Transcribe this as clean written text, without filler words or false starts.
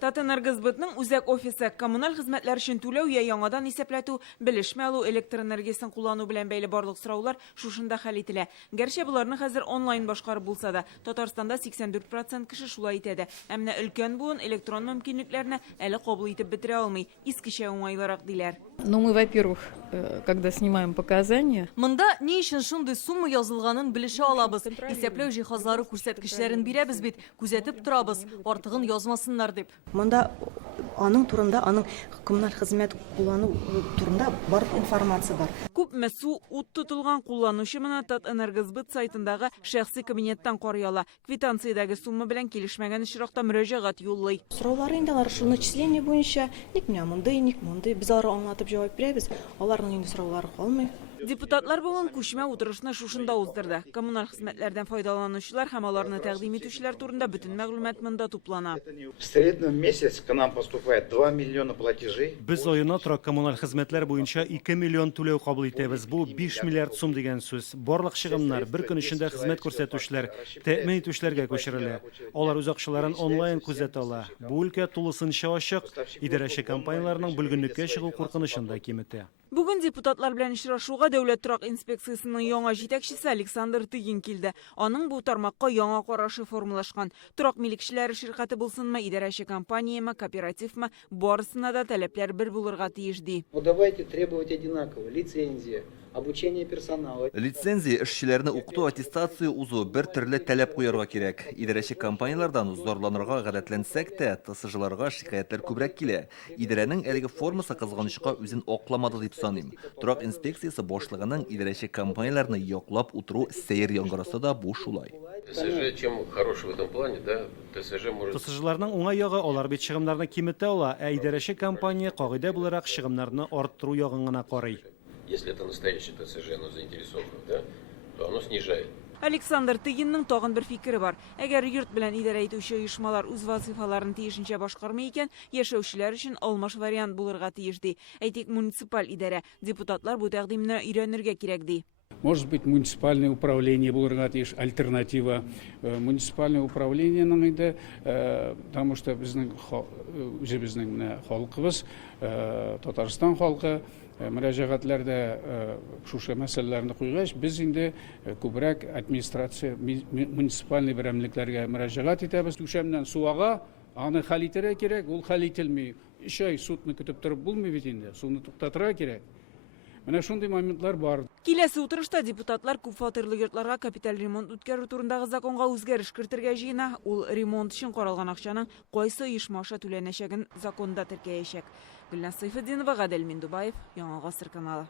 Татэнергосбытның үзәк офисы коммуналь хезмәтләр өчен түләү я яңадан исәпләтү, белешмә алу, электр энергиясын куллану белән бәйле барлык сораулар шушында хәл ителә. Гәрчә буларны хәзер онлайн башкарып булса да, Татарстанда 84% кеше шулай итә дә. Ә менә өлкән буын электрон мөмкинлекләрне әле кабул итеп бетерә алмый. Искечә уңайлырак диләр. Ну, мы, во-первых, когда снимаем показания... Мында ни өчен шундый сумма язылганын белешә алабыз. Исәпләү җиһазлары күрсәткечләрен бирәбез бит, күзәтеп торабыз, артыгын язмасыннар дип. Мында аның турында, аның коммуналь хезмәт куллану турында бар информация бар. Күпме су ут тотылган кулланучы менә Татэнергосбыт сайтындагы шәхси кабинеттан карый ала. Квитанциядәге сумма белән килешмәгән очракта мөрәҗәгать юллый. Сораулары инде алар шуны числение буенча, ник менә мондый, ник мондый, без аларга аңлатып җавап бирәбез. Аларның инде сораулары калмый. Депутатлар бүген күчмә утырышны шушында уздырды. Коммуналь хезмәтләрдән файдаланучылар һәм аларны тәкъдим итүчеләр турында бөтен мәгълүмат монда туплана. В среднем в месяц к нам поступает 2 миллиона платежей. Без аена торак коммуналь хезмәтләр буенча 2 миллион түләү кабул итәбез. Бу 5 миллиард сум дигән сүз. Барлык чыгымнар бер көн эчендә хезмәт күрсәтүчеләр, тәэмин итүчеләргә күчерелә. Алар үз акчаларын онлайн күзәтә ала. Бу өлкә тулысынча ачык, идарәче компанияләрнең бүлгенлеккә чыгу куркынычын да киметә. Бүген депутатлар белән очрашуга Дәүләт торак инспекциясының яңа җитәкчесе Александр Тыгин килде. Аның бу тармакка яңа карашы формалашкан. Торак милекчеләре ширкаты булсынмы, идарәче компаниямы, кооперативмы, барысына да таләпләр бер булырга тиеш ди. Ну давайте требовать одинаково. Лицензия, обучение персонала. Лицензия эшчеләрне укыту аттестация узу бер төрле таләп куярга кирәк. Идарәче компаниялардан зарланырга гадәтләнсәк тә, ТСЖларга шикаятьләр күбрәк килә. Идарәнең әлеге формасы кызганычка үзен акламады дип саныйм. Торак инспекциясе башлыгының идарәче компанияларны яклап утыру сәер яңгыраса да бу шулай. ТСЖ чем хороший в этом плане, да? ТСЖ может... ТСЖларның уңай ягы алар бит чыгымнарны киметә ала, ә идарәче компания кагыйдә буларак чыгымнарны арттыру ягын гына карый. Если это настоящее ТСЖ, оно заинтересовано, да, то оно снижает. Александр Тыгинның тагын бер фикере бар. Әгәр йорт белән идарә итүче оешмалар үз вазифаларын тиешенчә башкармый икән, яшәүчеләр өчен алмаш вариант булырга тиеш ди. Әйтик, муниципаль идарә. Депутатлар бу тәкъдимне өйрәнергә кирәк ди. Может быть, муниципальное управление булырга тиеш, альтернатива. Муниципальное управление инде, потому что безнең халкыбыз, Татарстан халкы мөрәҗәгатьләрдә шушы мәсьәләләрне куйгач, без инде күбрәк администрация, муниципаль берәмлекләргә мөрәҗәгать итәбез. Түшәмнән суага аны хәл итәргә кирәк, ул хәл ителми. 3 ай судны көтеп торып булмый бит инде, суны туктатырга кирәк. Менә шундый моментлар бар. Киләсе утырышта депутатлар күп фатирлы йортларга капиталь ремонт үткәрү турындагы законга үзгәреш кертергә җыена. Ул ремонт өчен каралган акчаның кайсы оешма аша түләнәчәген законда теркәячәк. Гөлназ Сайфетдинова, Гадел Миндубаев, Яңа Гасыр каналы.